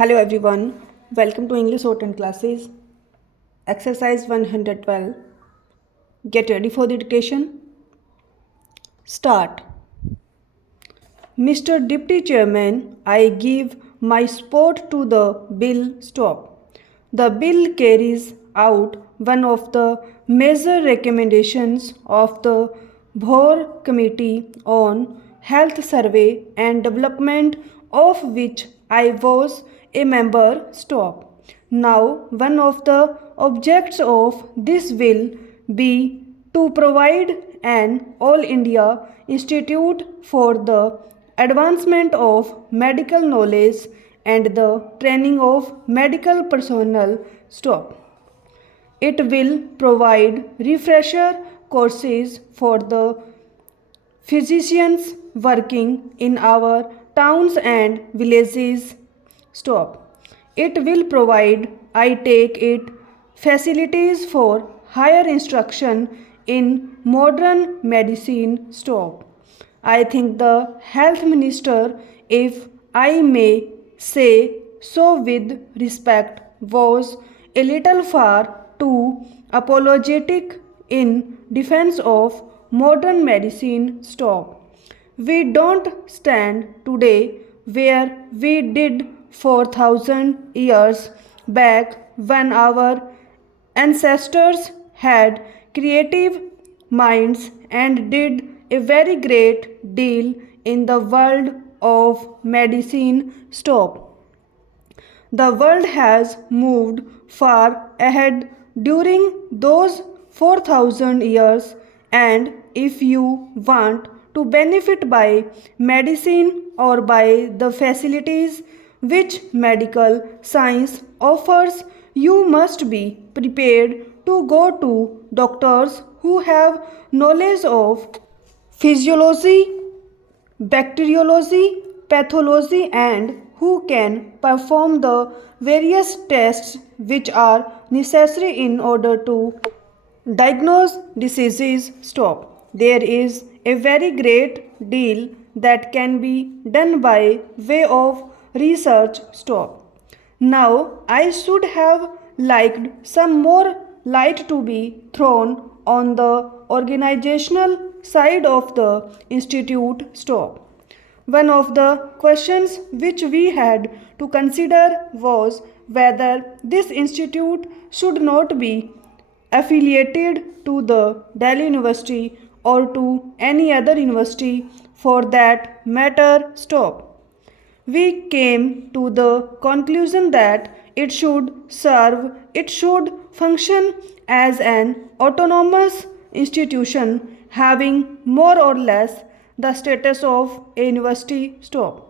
Hello everyone, welcome to English Shorthand classes. Exercise 112. Get ready for the dictation. Start. Mr. Deputy Chairman, I give my support to the bill. Stop. The bill carries out one of the major recommendations of the Bhor Committee on Health Survey and Development, of which I was a member. Stop. Now, one of the objects of this will be to provide an All India Institute for the advancement of medical knowledge and the training of medical personnel. Stop. It will provide refresher courses for the physicians working in our towns and villages. Stop. It will provide, I take it, facilities for higher instruction in modern medicine. Stop. I think the health minister, if I may say so with respect, was a little far too apologetic in defense of modern medicine. Stop. We don't stand today where we did 4,000 years back when our ancestors had creative minds and did a very great deal in the world of medicine. Stop. The world has moved far ahead during those 4,000 years, and if you want to benefit by medicine or by the facilities which medical science offers, you must be prepared to go to doctors who have knowledge of physiology, bacteriology, pathology, and who can perform the various tests which are necessary in order to diagnose diseases. Stop. There is a very great deal that can be done by way of research. Stop. Now, I should have liked some more light to be thrown on the organizational side of the institute. Stop. One of the questions which we had to consider was whether this institute should not be affiliated to the Delhi University or to any other university for that matter. Stop. We came to the conclusion that it should function as an autonomous institution having more or less the status of a university. Stop.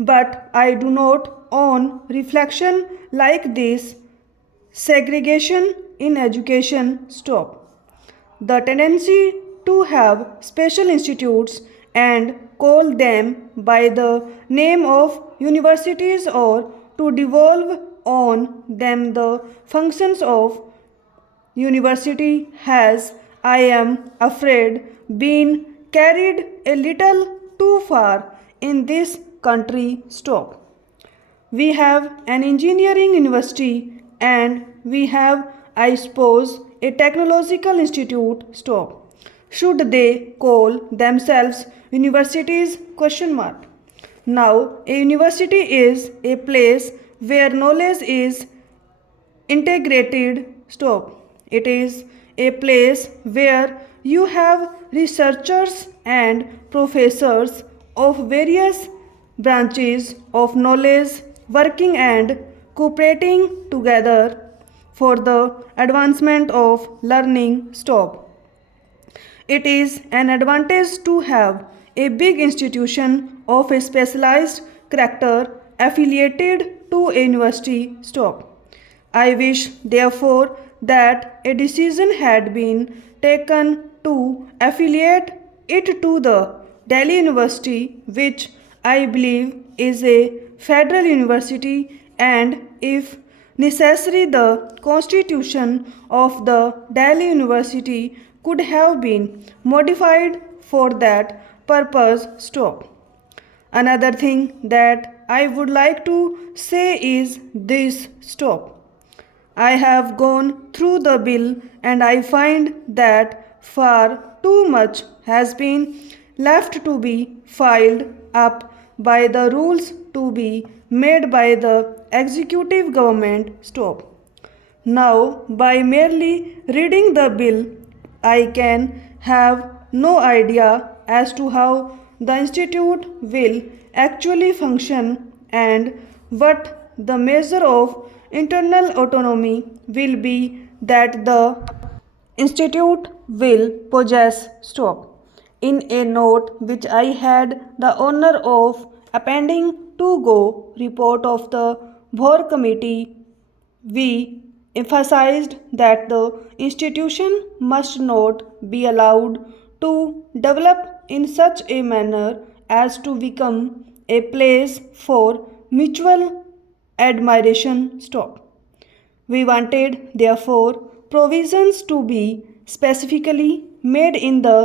But I do not, on reflection like this, segregation in education. Stop. The tendency to have special institutes and call them by the name of universities or to devolve on them the functions of university has, I am afraid, been carried a little too far in this country. Stop. We have an engineering university and we have, I suppose, a technological institute. Stop. Should they call themselves universities? Question mark. Now, a university is a place where knowledge is integrated. Stop. It is a place where you have researchers and professors of various branches of knowledge working and cooperating together for the advancement of learning. Stop. It is an advantage to have a big institution of a specialized character affiliated to a university. Stop. I wish, therefore, that a decision had been taken to affiliate it to the Delhi University, which I believe is a federal university, and if necessary, the constitution of the Delhi University could have been modified for that purpose. Stop. Another thing that I would like to say is this: stop. I have gone through the bill and I find that far too much has been left to be filed up by the rules to be made by the executive government. Stop. Now, by merely reading the bill, I can have no idea as to how the institute will actually function and what the measure of internal autonomy will be that the institute will possess. Stop. In a note which I had the honor of appending to go report of the Bhor committee, we emphasized that the institution must not be allowed to develop in such a manner as to become a place for mutual admiration. Stop. We wanted, therefore, provisions to be specifically made in the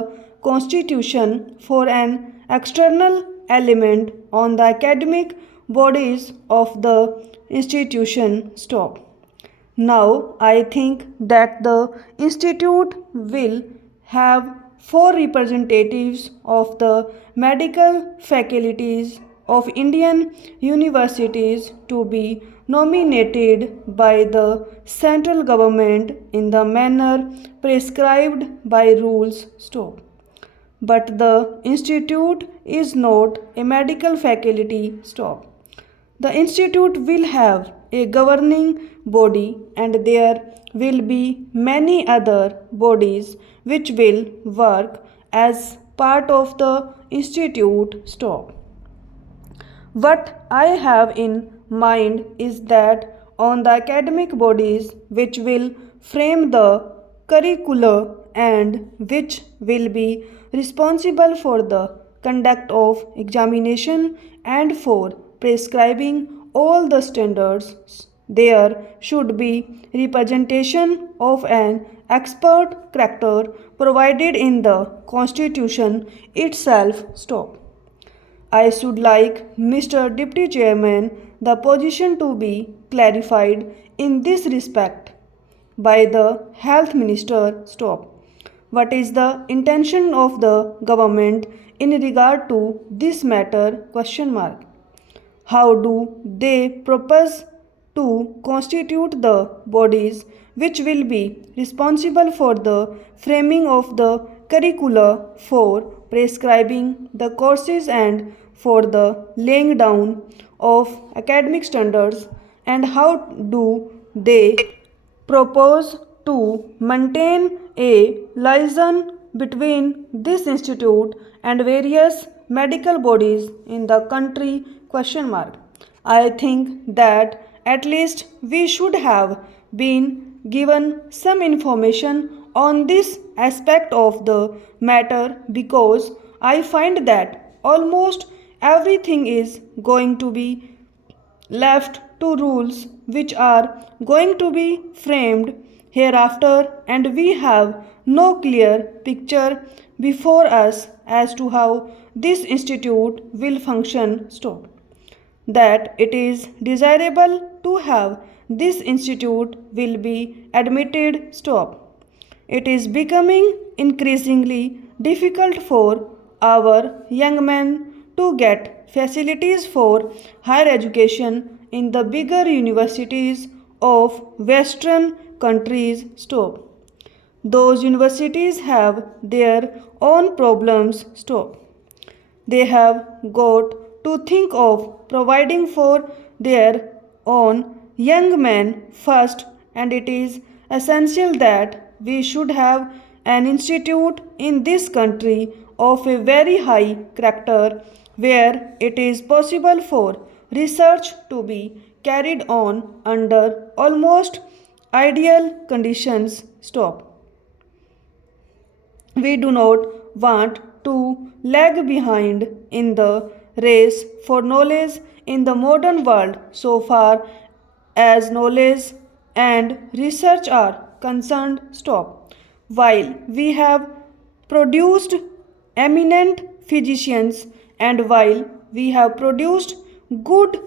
Constitution for an external element on the academic bodies of the institution. Stop. Now, I think that the institute will have four representatives of the medical faculties of Indian universities to be nominated by the central government in the manner prescribed by rules. Stop. But the institute is not a medical faculty. Stop. The institute will have a governing body and there will be many other bodies which will work as part of the institute. Stop. What I have in mind is that on the academic bodies which will frame the curricula and which will be responsible for the conduct of examination and for prescribing all the standards, there should be representation of an expert character provided in the Constitution itself. Stop. I should like Mr. Deputy Chairman the position to be clarified in this respect by the Health Minister. Stop. What is the intention of the government in regard to this matter? Question mark. How do they propose to constitute the bodies which will be responsible for the framing of the curricula, for prescribing the courses and for the laying down of academic standards, and how do they propose to maintain a liaison between this institute and various medical bodies in the country? Question mark. I think that at least we should have been given some information on this aspect of the matter, because I find that almost everything is going to be left to rules which are going to be framed hereafter, and we have no clear picture before us as to how this institute will function. Stop. That it is desirable to have this institute will be admitted. Stop. It is becoming increasingly difficult for our young men to get facilities for higher education in the bigger universities of Western countries. Stop. Those universities have their own problems. Stop. They have got to think of providing for their own young men first, and it is essential that we should have an institute in this country of a very high character where it is possible for research to be carried on under almost ideal conditions. Stop. We do not want to lag behind in the race for knowledge in the modern world so far as knowledge and research are concerned. Stop. While we have produced eminent physicians and while we have produced good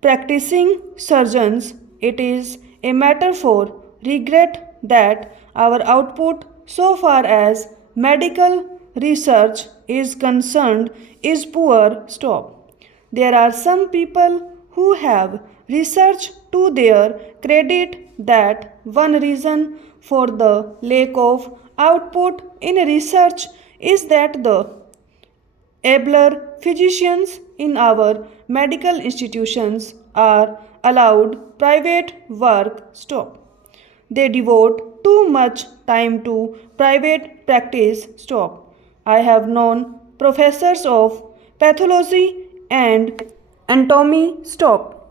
practicing surgeons, it is a matter for regret that our output so far as medical research is concerned is poor. Stop. There are some people who have research to their credit that one reason for the lack of output in research is that the abler physicians in our medical institutions are allowed private work. Stop. They devote too much time to private practice. Stop. I have known professors of pathology and anatomy. Stop.